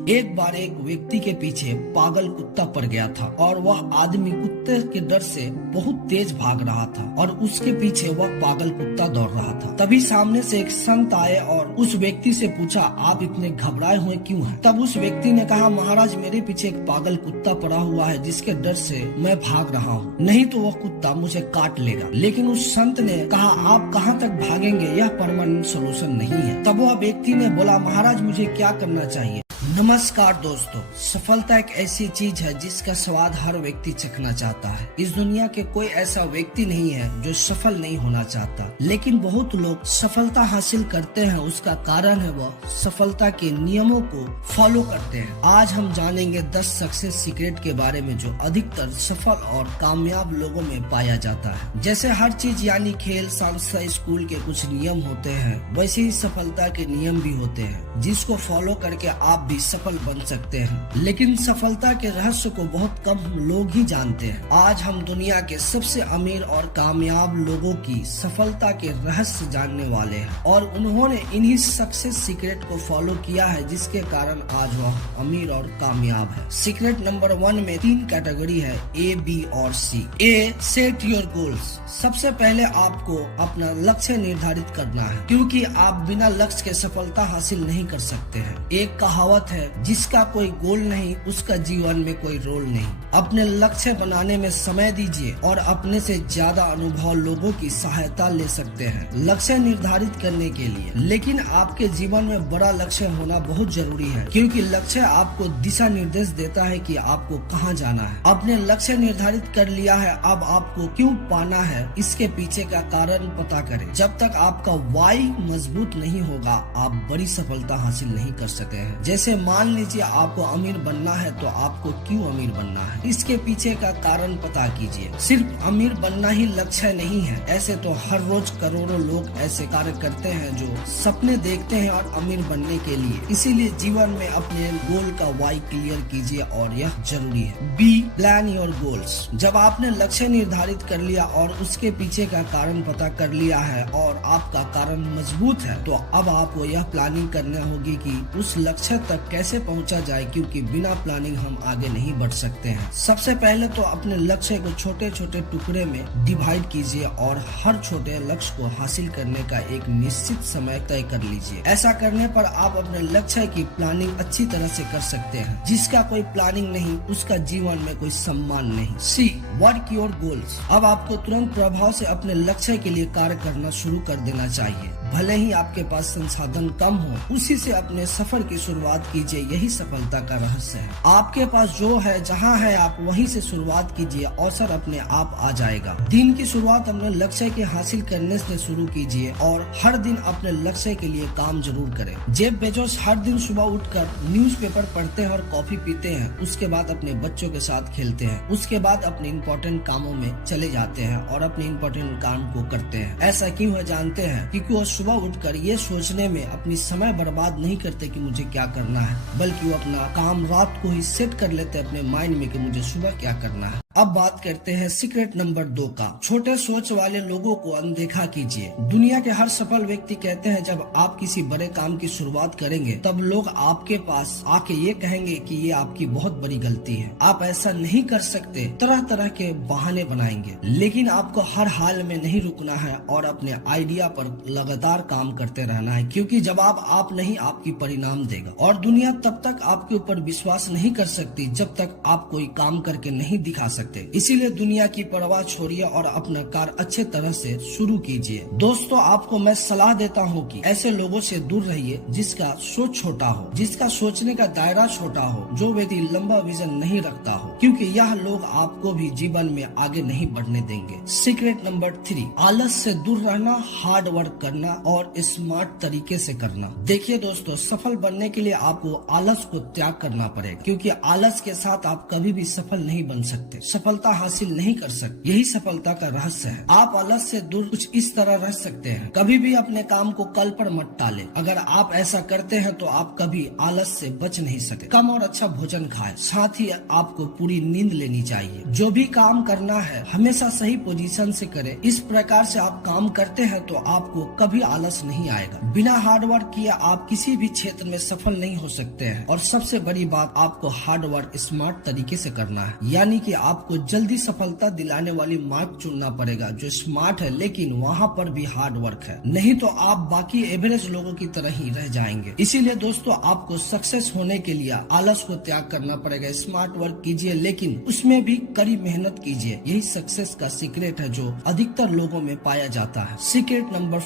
एक बार एक व्यक्ति के पीछे पागल कुत्ता पड़ गया था और वह आदमी कुत्ते के डर से बहुत तेज भाग रहा था और उसके पीछे वह पागल कुत्ता दौड़ रहा था। तभी सामने से एक संत आए और उस व्यक्ति से पूछा, आप इतने घबराए हुए क्यों हैं? तब उस व्यक्ति ने कहा, महाराज मेरे पीछे एक पागल कुत्ता पड़ा हुआ है जिसके डर से मैं भाग रहा हूँ, नहीं तो वह कुत्ता मुझे काट लेगा। लेकिन उस संत ने कहा, आप कहाँ तक भागेंगे, यह परमानेंट सोल्यूशन नहीं है। तब वह व्यक्ति ने बोला, महाराज मुझे क्या करना चाहिए? नमस्कार दोस्तों, सफलता एक ऐसी चीज है जिसका स्वाद हर व्यक्ति चखना चाहता है। इस दुनिया के कोई ऐसा व्यक्ति नहीं है जो सफल नहीं होना चाहता, लेकिन बहुत लोग सफलता हासिल करते हैं। उसका कारण है वह सफलता के नियमों को फॉलो करते हैं। आज हम जानेंगे 10 सक्सेस सीक्रेट के बारे में जो अधिकतर सफल और कामयाब लोगों में पाया जाता है। जैसे हर चीज यानी खेल, संस्था, स्कूल के कुछ नियम होते हैं, वैसे ही सफलता के नियम भी होते हैं जिसको फॉलो करके आप भी सफल बन सकते हैं। लेकिन सफलता के रहस्य को बहुत कम लोग ही जानते हैं। आज हम दुनिया के सबसे अमीर और कामयाब लोगों की सफलता के रहस्य जानने वाले हैं और उन्होंने इन्हीं सक्सेस सीक्रेट को फॉलो किया है जिसके कारण आज वह अमीर और कामयाब है। सीक्रेट नंबर 1 में 3 कैटेगरी है, A, B और C। A, set your goals. सबसे पहले आपको अपना लक्ष्य निर्धारित करना है, क्योंकि आप बिना लक्ष्य के सफलता हासिल नहीं कर सकते हैं। एक कहावत है, जिसका कोई गोल नहीं उसका जीवन में कोई रोल नहीं। अपने लक्ष्य बनाने में समय दीजिए और अपने से ज्यादा अनुभव लोगों की सहायता ले सकते हैं लक्ष्य निर्धारित करने के लिए। लेकिन आपके जीवन में बड़ा लक्ष्य होना बहुत जरूरी है, क्योंकि लक्ष्य आपको दिशा निर्देश देता है कि आपको कहां जाना है। अपने लक्ष्य निर्धारित कर लिया है, अब आपको क्यों पाना है इसके पीछे का कारण पता करें। जब तक आपका वाई मजबूत नहीं होगा आप बड़ी सफलता हासिल नहीं कर सकते हैं। जैसे मान लीजिए आपको अमीर बनना है, तो आपको क्यों अमीर बनना है, इसके पीछे का कारण पता कीजिए। सिर्फ अमीर बनना ही लक्ष्य नहीं है। ऐसे तो हर रोज करोड़ों लोग ऐसे कार्य करते हैं जो सपने देखते हैं और अमीर बनने के लिए। इसीलिए जीवन में अपने गोल का वाई क्लियर कीजिए और यह जरूरी है। B, plan your goals. जब आपने लक्ष्य निर्धारित कर लिया और उसके पीछे का कारण पता कर लिया है और आपका कारण मजबूत है, तो अब आपको यह प्लानिंग करना होगी कि उस लक्ष्य तक कैसे पहुंचा जाए, क्योंकि बिना प्लानिंग हम आगे नहीं बढ़ सकते हैं। सबसे पहले तो अपने लक्ष्य को छोटे छोटे टुकड़े में डिवाइड कीजिए और हर छोटे लक्ष्य को हासिल करने का एक निश्चित समय तय कर लीजिए। ऐसा करने पर आप अपने लक्ष्य की प्लानिंग अच्छी तरह से कर सकते हैं। जिसका कोई प्लानिंग नहीं उसका जीवन में कोई सम्मान नहीं। सी, वर्क योर गोल्स। अब आपको तुरंत प्रभाव से अपने लक्ष्य के लिए कार्य करना शुरू कर देना चाहिए। भले ही आपके पास संसाधन कम हो, उसी से अपने सफर की शुरुआत कीजिए। यही सफलता का रहस्य है। आपके पास जो है, जहाँ है, आप वहीं से शुरुआत कीजिए, अवसर अपने आप आ जाएगा। दिन की शुरुआत अपने लक्ष्य के हासिल करने से शुरू कीजिए और हर दिन अपने लक्ष्य के लिए काम जरूर करें। जेफ बेजोस हर दिन सुबह उठकर न्यूज़पेपर पढ़ते हैं और कॉफी पीते हैं, उसके बाद अपने बच्चों के साथ खेलते हैं, उसके बाद अपने इम्पोर्टेंट कामों में चले जाते हैं और अपने इम्पोर्टेंट काम को करते हैं। ऐसा क्यों है जानते हैं? क्योंकि वो सुबह उठकर ये सोचने में अपनी समय बर्बाद नहीं करते कि मुझे क्या करना है, बल्कि वो अपना काम रात को ही सेट कर लेते अपने माइंड में कि मुझे सुबह क्या करना है। अब बात करते हैं सीक्रेट नंबर 2 का। छोटे सोच वाले लोगों को अनदेखा कीजिए। दुनिया के हर सफल व्यक्ति कहते हैं जब आप किसी बड़े काम की शुरुआत करेंगे तब लोग आपके पास आके ये कहेंगे कि ये आपकी बहुत बड़ी गलती है, आप ऐसा नहीं कर सकते, तरह तरह के बहाने बनाएंगे। लेकिन आपको हर हाल में नहीं रुकना है और अपने आइडिया पर लगातार काम करते रहना है, क्योंकि जवाब आप नहीं आपकी परिणाम देगा। और दुनिया तब तक आपके ऊपर विश्वास नहीं कर सकती जब तक आप कोई काम करके नहीं दिखा सकते। इसीलिए दुनिया की परवाह छोड़िए और अपना कार्य अच्छे तरह से शुरू कीजिए। दोस्तों, आपको मैं सलाह देता हूँ कि ऐसे लोगों से दूर रहिए जिसका सोच छोटा हो, जिसका सोचने का दायरा छोटा हो, जो व्यक्ति लंबा विजन नहीं रखता हो, क्योंकि यह लोग आपको भी जीवन में आगे नहीं बढ़ने देंगे। सीक्रेट नंबर 3, आलस से दूर रहना, हार्ड वर्क करना और स्मार्ट तरीके से करना। देखिए दोस्तों, सफल बनने के लिए आपको आलस को त्याग करना पड़ेगा, क्योंकि आलस के साथ आप कभी भी सफल नहीं बन सकते। सफलता हासिल नहीं कर सकते। यही सफलता का रहस्य है। आप आलस से दूर कुछ इस तरह रह सकते हैं। कभी भी अपने काम को कल पर मत टालें। अगर आप ऐसा करते हैं तो आप कभी आलस से बच नहीं सकते। कम और अच्छा भोजन खाएं, साथ ही आपको पूरी नींद लेनी चाहिए। जो भी काम करना है हमेशा सही पोजीशन से करें। इस प्रकार से आप काम करते हैं तो आपको कभी आलस नहीं आएगा। बिना हार्डवर्क किए आप किसी भी क्षेत्र में सफल नहीं हो सकते हैं। और सबसे बड़ी बात, आपको हार्डवर्क स्मार्ट तरीके से करना है, यानी कि आपको जल्दी सफलता दिलाने वाली मार्ग चुनना पड़ेगा जो स्मार्ट है लेकिन वहाँ पर भी हार्ड वर्क है। नहीं तो आप बाकी एवरेज लोगों की तरह ही रह जाएंगे। इसीलिए दोस्तों, आपको सक्सेस होने के लिए आलस को त्याग करना पड़ेगा। स्मार्ट वर्क कीजिए लेकिन उसमें भी कड़ी मेहनत कीजिए। यही सक्सेस का सीक्रेट है जो अधिकतर लोगों में पाया जाता है। Secret number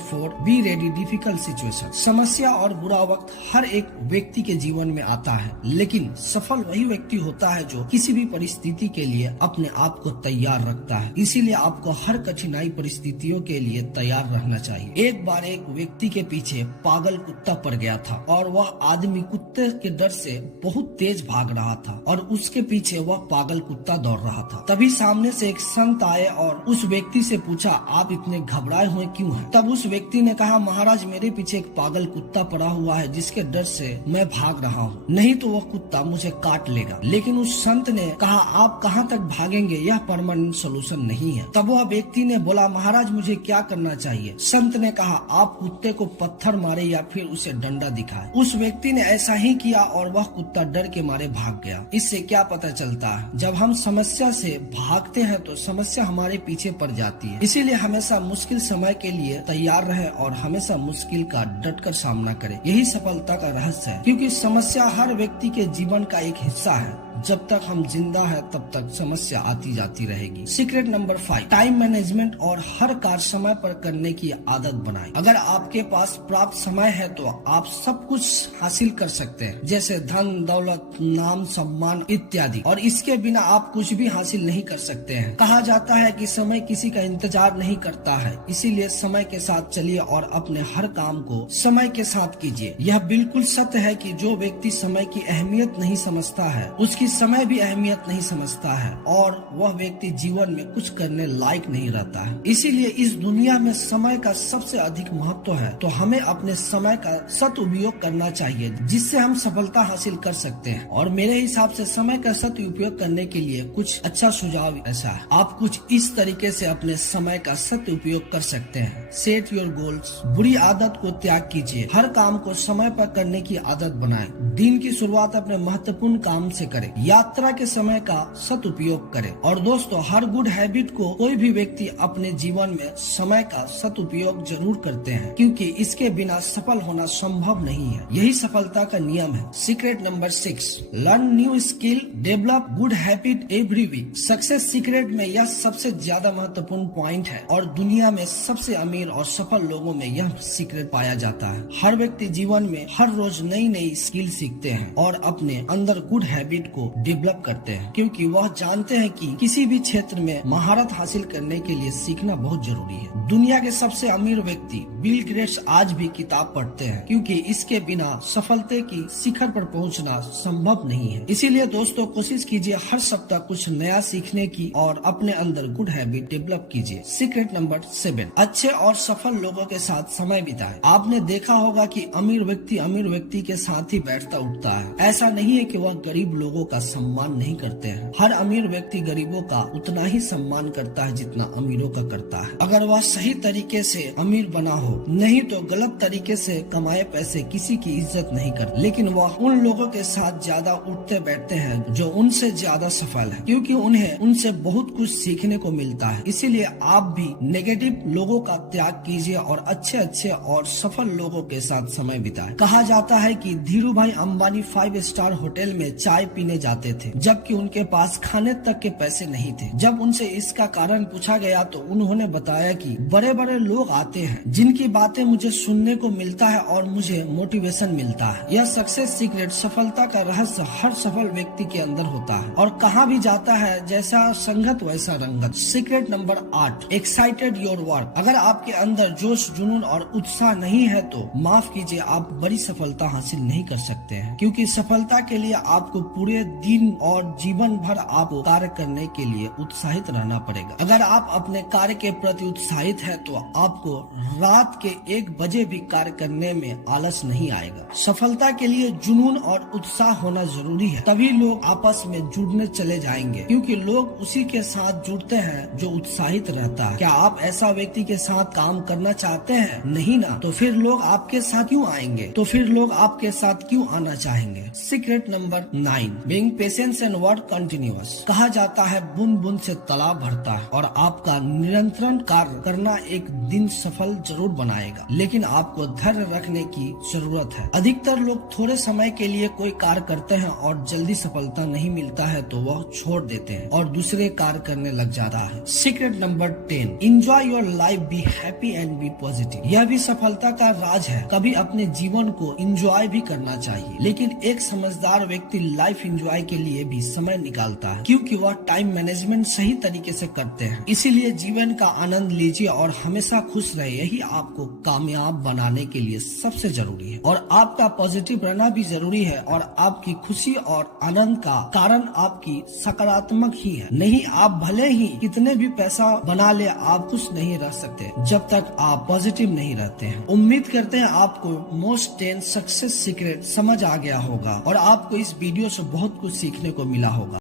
4, be ready difficult situation. समस्या और बुरा वक्त हर एक व्यक्ति के जीवन में आता है, लेकिन सफल वही व्यक्ति होता है जो किसी भी परिस्थिति के लिए अपने आप को तैयार रखता है। इसीलिए आपको हर कठिनाई परिस्थितियों के लिए तैयार रहना चाहिए। एक बार एक व्यक्ति के पीछे पागल कुत्ता पड़ गया था और वह आदमी कुत्ते के डर से बहुत तेज भाग रहा था और उसके पीछे वह पागल कुत्ता दौड़ रहा था। तभी सामने से एक संत आए और उस व्यक्ति से पूछा, आप इतने घबराए हुए क्यों हैं? तब उस व्यक्ति ने कहा, महाराज, मेरे पीछे एक पागल कुत्ता पड़ा हुआ है जिसके डर से मैं भाग रहा हूँ, नहीं तो वह कुत्ता मुझे काट लेगा। लेकिन उस संत ने कहा, आप कहाँ तक भागेंगे? यह परमानेंट सोल्यूशन नहीं है। तब वह व्यक्ति ने बोला, महाराज, मुझे क्या करना चाहिए? संत ने कहा, आप कुत्ते को पत्थर मारे या फिर उसे डंडा दिखाए। उस व्यक्ति ने ऐसा ही किया और वह कुत्ता डर के मारे भाग गया। इससे क्या पता चलता है, जब हम समस्या से भागते हैं तो समस्या हमारे पीछे पड़ जाती है। इसीलिए हमेशा मुश्किल समय के लिए तैयार रहे और हमेशा मुश्किल का डटकर सामना करें। यही सफलता का रहस्य है, क्योंकि समस्या हर व्यक्ति के जीवन का एक हिस्सा है। जब तक हम जिंदा है तब तक समस्या आती जाती रहेगी। सीक्रेट नंबर 5, टाइम मैनेजमेंट और हर कार्य समय पर करने की आदत बनाएं। अगर आपके पास प्राप्त समय है तो आप सब कुछ हासिल कर सकते हैं, जैसे धन, दौलत, नाम, सम्मान इत्यादि, और इसके बिना आप कुछ भी हासिल नहीं कर सकते हैं। कहा जाता है कि समय किसी का इंतजार नहीं करता है, इसीलिए समय के साथ चलिए और अपने हर काम को समय के साथ कीजिए। यह बिल्कुल सत्य है कि जो व्यक्ति समय की अहमियत नहीं समझता है उसकी समय भी अहमियत नहीं समझता है और वह व्यक्ति जीवन में कुछ करने लायक नहीं रहता है। इसीलिए इस दुनिया में समय का सबसे अधिक महत्व है, तो हमें अपने समय का सदुपयोग करना चाहिए जिससे हम सफलता हासिल कर सकते हैं। और मेरे हिसाब से समय का सदुपयोग करने के लिए कुछ अच्छा सुझाव ऐसा है, आप कुछ इस तरीके से अपने समय का सदुपयोग कर सकते हैं। सेट योर गोल्स, बुरी आदत को त्याग कीजिए, हर काम को समय पर करने की आदत बनाएं। दिन की शुरुआत अपने महत्वपूर्ण काम से करें, यात्रा के समय का सदुपयोग करें। और दोस्तों, हर गुड हैबिट को कोई भी व्यक्ति अपने जीवन में समय का सदुपयोग जरूर करते हैं, क्योंकि इसके बिना सफल होना संभव नहीं है। यही सफलता का नियम है। Secret number 6, learn new skill, develop good habit every week. Success secret में यह सबसे ज्यादा महत्वपूर्ण पॉइंट है और दुनिया में सबसे अमीर और सफल लोगों में यह सीक्रेट पाया जाता है। हर व्यक्ति जीवन में हर रोज नई नई स्किल सीखते हैं और अपने अंदर गुड हैबिट को डेवलप करते हैं, क्योंकि वह जानते हैं कि किसी भी क्षेत्र में महारत हासिल करने के लिए सीखना बहुत जरूरी है। दुनिया के सबसे अमीर व्यक्ति बिल गेट्स आज भी किताब पढ़ते हैं, क्योंकि इसके बिना सफलता की शिखर पर पहुंचना संभव नहीं है। इसीलिए दोस्तों, कोशिश कीजिए हर सप्ताह कुछ नया सीखने की और अपने अंदर गुड हैबिट डेवलप कीजिए। सीक्रेट नंबर 7, अच्छे और सफल लोगों के साथ समय बिताएं। आपने देखा होगा कि अमीर व्यक्ति के साथ ही बैठता उठता है। ऐसा नहीं है कि वह गरीब लोगों का सम्मान नहीं करते हैं। हर अमीर व्यक्ति गरीबों का उतना ही सम्मान करता है जितना अमीरों का करता है, अगर वह सही तरीके से अमीर बना हो। नहीं तो गलत तरीके से कमाए पैसे किसी की इज्जत नहीं करते, लेकिन वह उन लोगों के साथ ज्यादा उठते बैठते हैं जो उनसे ज्यादा सफल है, क्योंकि उन्हें उनसे बहुत कुछ सीखने को मिलता है। इसीलिए आप भी नेगेटिव लोगों का त्याग कीजिए और अच्छे और सफल लोगों के साथ समय बिताएं। कहा जाता है कि धीरू भाई अंबानी 5 स्टार होटल में चाय पीने जाते थे, जबकि उनके पास खाने तक के पैसे नहीं थे। जब उनसे इसका कारण पूछा गया तो उन्होंने बताया कि बड़े बड़े लोग आते हैं जिनकी बातें मुझे सुनने को मिलता है और मुझे मोटिवेशन मिलता है। यह सक्सेस सीक्रेट, सफलता का रहस्य हर सफल व्यक्ति के अंदर होता है और कहा भी जाता है, जैसा संगत वैसा रंगत। Secret number 8, excited your work. अगर आपके अंदर जोश, जुनून और उत्साह नहीं है तो माफ कीजिए, आप बड़ी सफलता हासिल नहीं कर सकते हैं, क्योंकि सफलता के लिए आपको पूरे दिन और जीवन भर आपको कार्य करने के लिए उत्साहित रहना पड़ेगा। अगर आप अपने कार्य के प्रति उत्साहित है तो आपको रात के 1 बजे भी कार्य करने में आलस नहीं आएगा। सफलता के लिए जुनून और उत्साह होना जरूरी है, तभी लोग आपस में जुड़ने चले जाएंगे, क्योंकि लोग उसी के साथ जुड़ते हैं जो उत्साहित रहता है। क्या आप ऐसा व्यक्ति के साथ काम करना चाहते हैं? नहीं ना, तो फिर लोग आपके साथ क्यों आएंगे? तो फिर लोग आपके साथ क्यों आना चाहेंगे? Secret number 9, being patience and work continuous. कहा जाता है बूंद बूंद से तालाब भरता है, और आपका निरंतर कार्य करना एक दिन सफल जरूर बनाएगा, लेकिन आपको धैर्य रखने की जरूरत है। अधिकतर लोग थोड़े समय के लिए कोई कार्य करते हैं और जल्दी सफलता नहीं मिलता है तो वह छोड़ देते हैं और दूसरे कार्य करने लग जाता है। Secret number 10, enjoy your life, be happy and be positive. यह भी सफलता का राज है। कभी अपने जीवन को एंजॉय भी करना चाहिए, लेकिन एक समझदार व्यक्ति लाइफ एंजॉय के लिए भी समय निकालता है, क्योंकि वह टाइम मैनेजमेंट सही तरीके से करते हैं। इसीलिए जीवन का आनंद लीजिए और हमेशा खुश रहे, यही आपको कामयाब बनाने के लिए सबसे जरूरी है। और आपका पॉजिटिव रहना भी जरूरी है, और आपकी खुशी और आनंद का कारण आपकी सकारात्मक ही है। नहीं, आप भले ही कितने भी पैसा बना ले, आप खुश नहीं रह सकते जब तक आप पॉजिटिव नहीं रहते हैं। उम्मीद करते हैं आपको मोस्ट 10 सक्सेस सीक्रेट समझ आ गया होगा और आपको इस वीडियो से बहुत कुछ सीखने को मिला होगा।